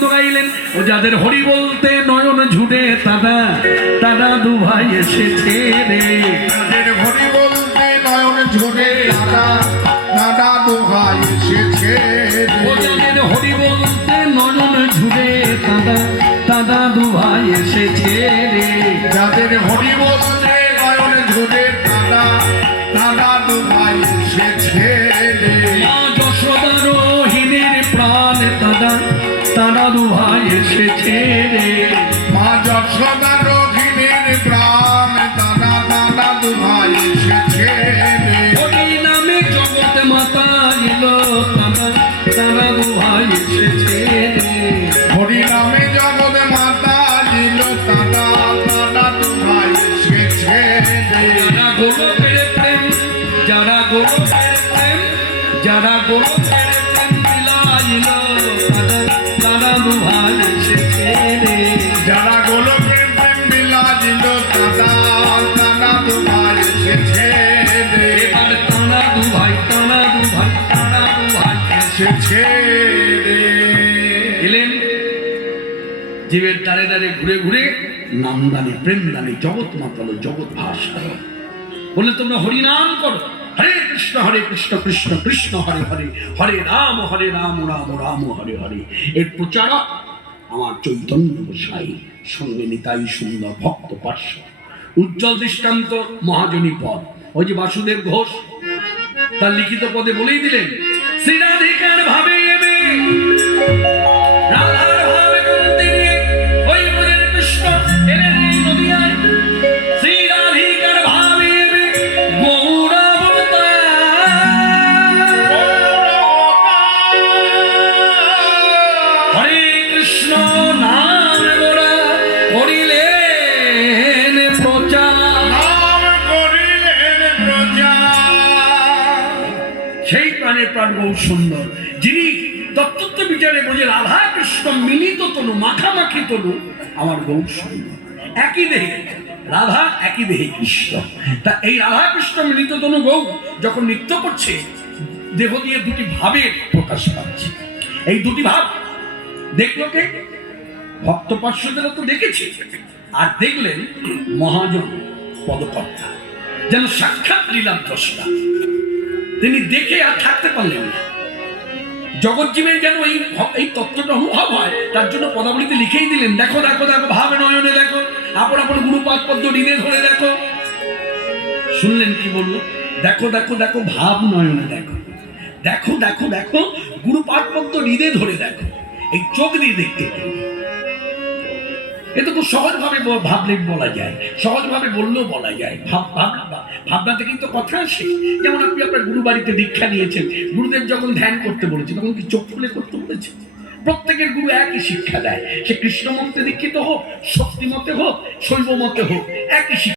ছন্দ গাইলেন। ও যাদের হরি বলতে নয়ন ঝুটে তারা তারা দু ভাই এসেছে রে। যাদের হরি বলতে নয়ন ঝরে তারা তারা দু ভাই এসেছে ও যাদের হরি বলতে নয়ন ঝুটে তারা তারা দু ভাই এসেছে রে। যাদের হরি বলতে নয়ন ঝরে তারা তারা দু ভাই এসেছে মা যশোদা রোহিণীর প্রাণ তারা তারা দু ভাই এসেছে রে। মা যশোদা রোহিণীর প্রাণ তারা তারা দু ভাই এসেছে হরি নামে জগৎ মাতা এলো তারা তারা দু ভাই এসেছে রে। হরি নামে জগৎ মাতা দিল তারা তারা দু ভাই এসেছে যারা গোলকের প্রেম যারা গোলকের প্রেম যারা গোলকের প্রেম বিলাইল তারা তারা দু ভাই এসেছে রে। যারা গোলকের প্রেম মিলা দিল তারা তারা দু ভাই এসেছে এবার তারা দু ভাই তারা দু ভাই তারা দু ভাই এসেছে এলেন। জীবের দ্বারে দ্বারে ঘুরে ঘুরে নামদানে প্রেমদানে জগৎ মাতালো জগৎ ভাষা বলে তোমরা হরিনাম করো। হরে কৃষ্ণ কৃষ্ণ কৃষ্ণ হরে হরে হরে রাম রাম রাম হরে হরে। এর প্রচারক আমার চৈতন্য গোসাই, সঙ্গে নিতাই সুন্দর ভক্ত পার্শ্ব, উজ্জ্বল দৃষ্টান্ত মহাজনী পদ। ওই যে বাসুদেব ঘোষ তার লিখিত পদে বলেই দিলেন, শ্রীরাধিকার ভাবে এবে রাধার ভাবে কুন্তিনী ওই ব্রজের কৃষ্ণ এলেন এই নদিয়ায়। শ্রীরাধিকার ভাবে এবে গৌরাবতার। হরে কৃষ্ণ নাম গোরা করিলেন প্রচার। নাম করিলেন প্রচার। সেই প্রাণের প্রাণ বহু সুন্দর, যিনি তত্ত্ব বিচারে বোঝে রাধা কৃষ্ণ মিলিত তনু মাখামাখি তনু আমার গৌর সুন্দর। একই দেহে রাধা একই দেহে কৃষ্ণ। তা এই রাধা কৃষ্ণ মিলিত তনু গৌর যখন নৃত্য করছে দেহ দিয়ে দুটি ভাবের প্রকাশ পাচ্ছে। এই দুটি ভাব দেখলো কে? ভক্ত পার্শ্বদেরা তো দেখেছি, আর দেখলেন মহাজন পদকর্তা, যেন সাক্ষাৎ লীলার দ্রষ্টা। তিনি দেখে আর থাকতে পারলেন না। জগজ্জীবের যেন এই তত্ত্বটা অনুভব হয়, তার জন্য পদাবলিতে লিখেই দিলেন, দেখো দেখো দেখো ভাব নয়নে দেখো, আপন আপন গুরুপাদ পদ্ম হৃদয়ে ধরে দেখো। শুনলেন কি বললো? দেখো দেখো দেখো ভাব নয়নে দেখো, দেখো দেখো দেখো গুরুপাদ পদ্ম হৃদয়ে ধরে দেখো। এই চোখ দিয়ে দেখতে পাই। এটা খুব সহজভাবে ভাবলে বলা যায়, সহজভাবে বললেও বলা যায়। ভাবনা থেকেই তো কথা আসে। যেমন আপনি আপনার গুরু বাড়িতে দীক্ষা নিয়েছেন, গুরুদেব যখন ধ্যান করতে বলেছে তখন কি চোখ খুলে করতে বলেছে? প্রত্যেকের গুরু একই শিক্ষা দেয়, সে কৃষ্ণ মতে দীক্ষিত হোক, শক্তি মতে হোক, শৈব মতে হোক, একই শিক্ষা।